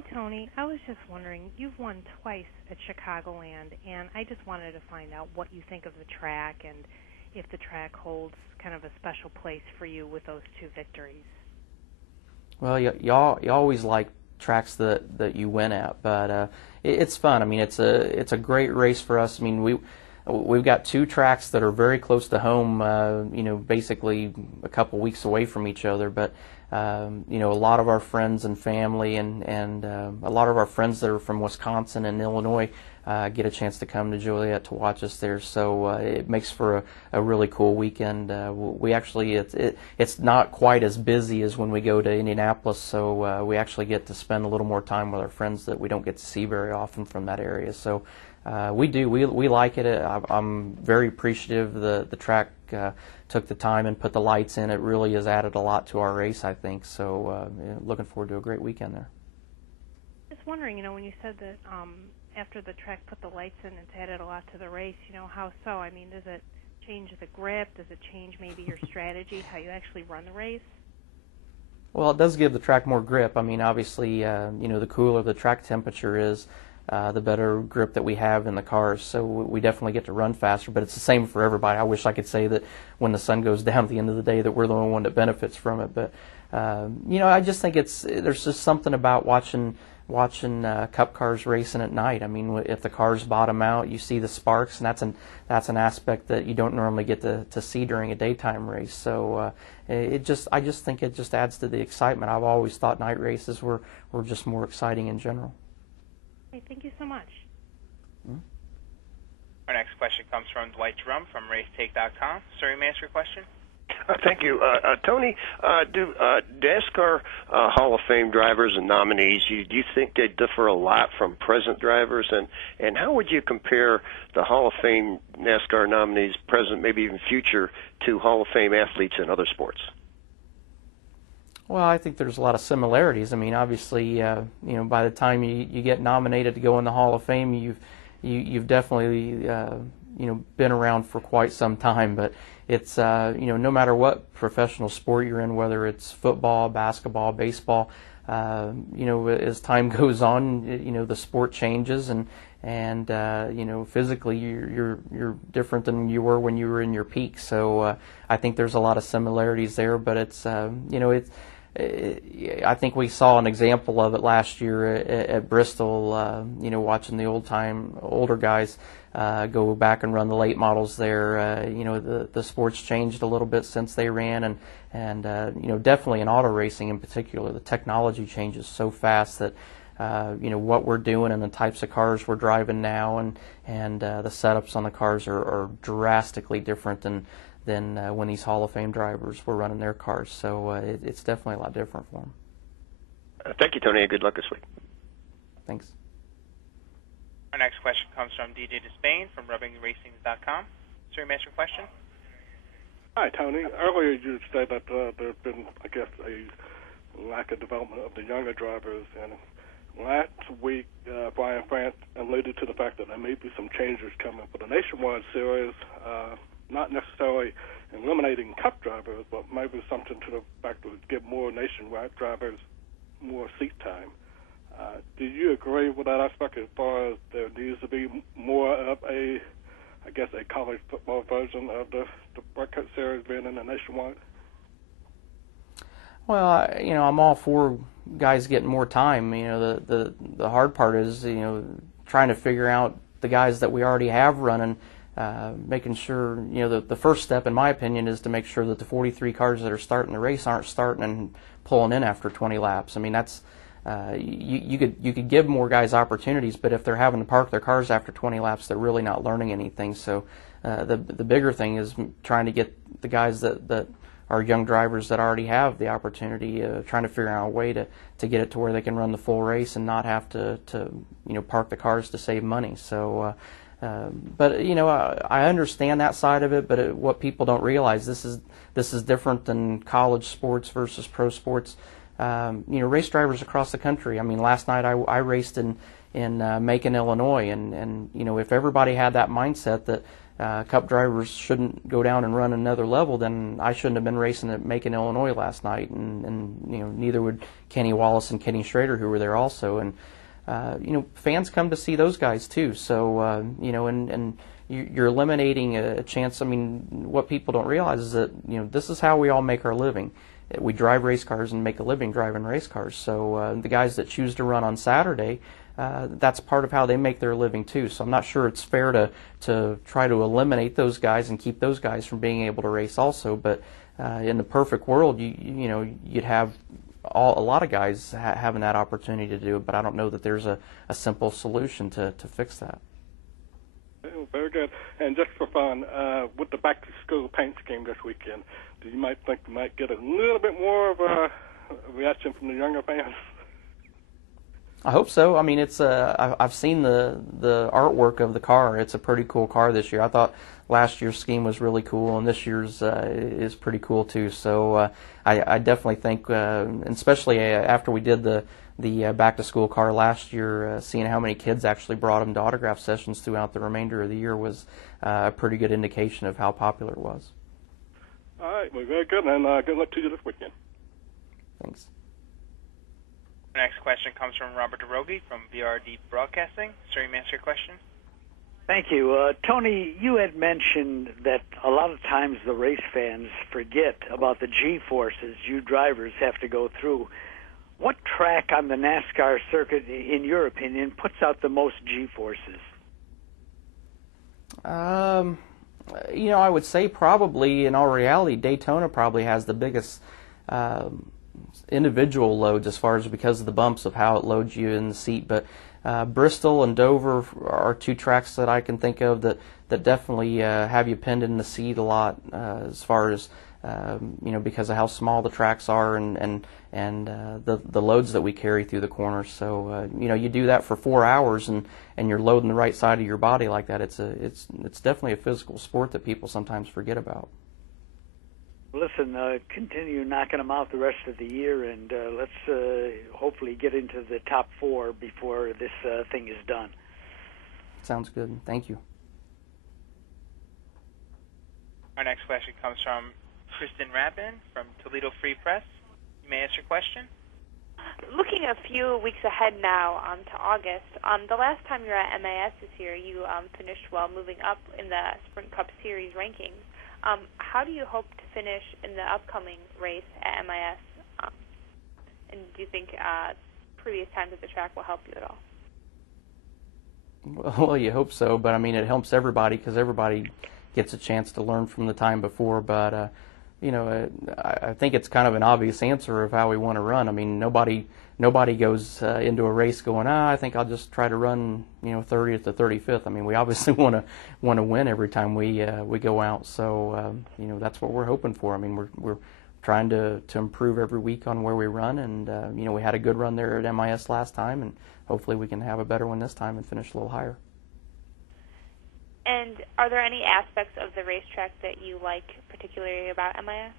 Hey, Tony. I was just wondering, you've won twice at Chicagoland, and I just wanted to find out what you think of the track and if the track holds kind of a special place for you with those two victories. Well, you always like tracks that you win at, but it's fun. I mean, it's a great race for us. I mean, we've got two tracks that are very close to home. Basically a couple weeks away from each other, but a lot of our friends and family and a lot of our friends that are from Wisconsin and Illinois get a chance to come to Joliet to watch us there. So it makes for a really cool weekend. We actually it's not quite as busy as when we go to Indianapolis, so we actually get to spend a little more time with our friends that we don't get to see very often from that area. So we like it. I'm very appreciative the track took the time and put the lights in. It really has added a lot to our race, I think. So looking forward to a great weekend there. Just wondering, when you said that after the track put the lights in, it's added a lot to the race. How so? I mean, does it change the grip? Does it change maybe your strategy, how you actually run the race? Well, it does give the track more grip. I mean, obviously, the cooler the track temperature is, the better grip that we have in the cars. So we definitely get to run faster, but it's the same for everybody. I wish I could say that when the sun goes down at the end of the day that we're the only one that benefits from it. But, I just think there's just something about watching Cup cars racing at night. I mean, if the cars bottom out, you see the sparks, and that's an aspect that you don't normally get to see during a daytime race. So I just think it just adds to the excitement. I've always thought night races were just more exciting in general. Hey, thank you so much. Mm-hmm. Our next question comes from Dwight Drum from racetake.com. Sir, you may ask your question. Thank you. Tony, do NASCAR Hall of Fame drivers and nominees, do you think they differ a lot from present drivers? And how would you compare the Hall of Fame NASCAR nominees, present, maybe even future, to Hall of Fame athletes in other sports? Well, I think there's a lot of similarities. I mean, obviously, by the time you get nominated to go in the Hall of Fame, you've definitely been around for quite some time. But it's no matter what professional sport you're in, whether it's football, basketball, baseball, as time goes on, the sport changes and physically you're different than you were when you were in your peak. So I think there's a lot of similarities there. But I think we saw an example of it last year at Bristol, watching the older guys go back and run the late models there. The sport's changed a little bit since they ran, and definitely in auto racing in particular, the technology changes so fast that what we're doing and the types of cars we're driving now and the setups on the cars are drastically different than when these Hall of Fame drivers were running their cars. So it's definitely a lot different for them. Thank you, Tony, and good luck this week. Thanks. Our next question comes from DJ Despain from RubbingRacing.com. Sir, you may ask your question. Hi, Tony. Earlier you said that there's been, I guess, a lack of development of the younger drivers, and last week Brian France alluded to the fact that there may be some changes coming for the Nationwide Series, not necessarily eliminating Cup drivers, but maybe something to the fact that would give more Nationwide drivers more seat time. Do you agree with that aspect as far as there needs to be more of a college football version of the Brett Cup Series being in the Nationwide? Well, I'm all for guys getting more time. The hard part is, trying to figure out the guys that we already have running, making sure, the first step, in my opinion, is to make sure that the 43 cars that are starting the race aren't starting and pulling in after 20 laps. I mean, that's you could give more guys opportunities, but if they're having to park their cars after 20 laps, they're really not learning anything. So the bigger thing is trying to get the guys that are young drivers that already have the opportunity, trying to figure out a way to get it to where they can run the full race and not have to park the cars to save money. So. But I understand that side of it. But what people don't realize, this is different than college sports versus pro sports. Race drivers across the country. I mean, last night I raced in Macon, Illinois, and if everybody had that mindset that Cup drivers shouldn't go down and run another level, then I shouldn't have been racing at Macon, Illinois last night, and neither would Kenny Wallace and Kenny Schrader, who were there also. And fans come to see those guys too. So and you're eliminating a chance. I mean, what people don't realize is that this is how we all make our living. We drive race cars and make a living driving race cars. So the guys that choose to run on Saturday, that's part of how they make their living too. So I'm not sure it's fair to try to eliminate those guys and keep those guys from being able to race also. But in the perfect world, you'd have a lot of guys having that opportunity to do it. But I don't know that there's a simple solution to fix that. Very good. And just for fun, with the back-to-school paint scheme this weekend, do you might think you might get a little bit more of a reaction from the younger fans? I hope so. I mean, it's I've seen the artwork of the car. It's a pretty cool car this year. I thought last year's scheme was really cool, and this year's is pretty cool too. So I definitely think, and especially after we did the back-to-school car last year, seeing how many kids actually brought them to autograph sessions throughout the remainder of the year was a pretty good indication of how popular it was. All right, well, very good, and good luck to you this weekend. Thanks. Our next question comes from Robert DeRogi from BRD Broadcasting. Sir, you may ask your question. Thank you. Tony, you had mentioned that a lot of times the race fans forget about the G-forces you drivers have to go through. What track on the NASCAR circuit, in your opinion, puts out the most G-forces? I would say probably, in all reality, Daytona probably has the biggest individual loads as far as because of the bumps of how it loads you in the seat. But Bristol and Dover are two tracks that I can think of that definitely have you pinned in the seat a lot as far as because of how small the tracks are and the loads that we carry through the corners. So you do that for 4 hours and you're loading the right side of your body like that. It's definitely a physical sport that people sometimes forget about. Listen, continue knocking them out the rest of the year, and let's hopefully get into the top 4 before this thing is done. Sounds good. Thank you. Our next question comes from Kristen Rabin from Toledo Free Press. You may ask your question. Looking a few weeks ahead now to August, the last time you were at MAS this year, you finished well, moving up in the Sprint Cup Series rankings. How do you hope to finish in the upcoming race at MIS? And do you think previous times at the track will help you at all? Well, you hope so, but I mean, it helps everybody because everybody gets a chance to learn from the time before. But I think it's kind of an obvious answer of how we want to run. I mean, nobody goes into a race going, I think I'll just try to run 30th to 35th. I mean, we obviously want to win every time we go out. So that's what we're hoping for. I mean, we're trying to improve every week on where we run, and we had a good run there at MIS last time, and hopefully we can have a better one this time and finish a little higher. And are there any aspects of the racetrack that you like particularly about MIS?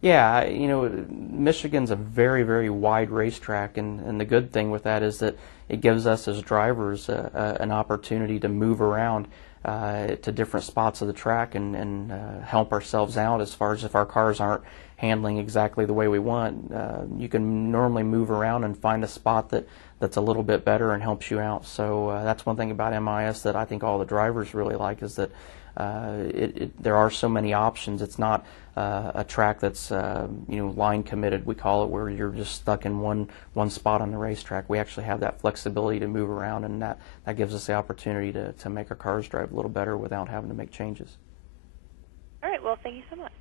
Yeah, Michigan's a very, very wide racetrack, and the good thing with that is that it gives us as drivers an opportunity to move around to different spots of the track and help ourselves out as far as if our cars aren't handling exactly the way we want. You can normally move around and find a spot that's a little bit better and helps you out. So that's one thing about MIS that I think all the drivers really like is that there are so many options. It's not a track that's line committed, we call it, where you're just stuck in one spot on the racetrack. We actually have that flexibility to move around, and that gives us the opportunity to make our cars drive a little better without having to make changes. All right, well, thank you so much.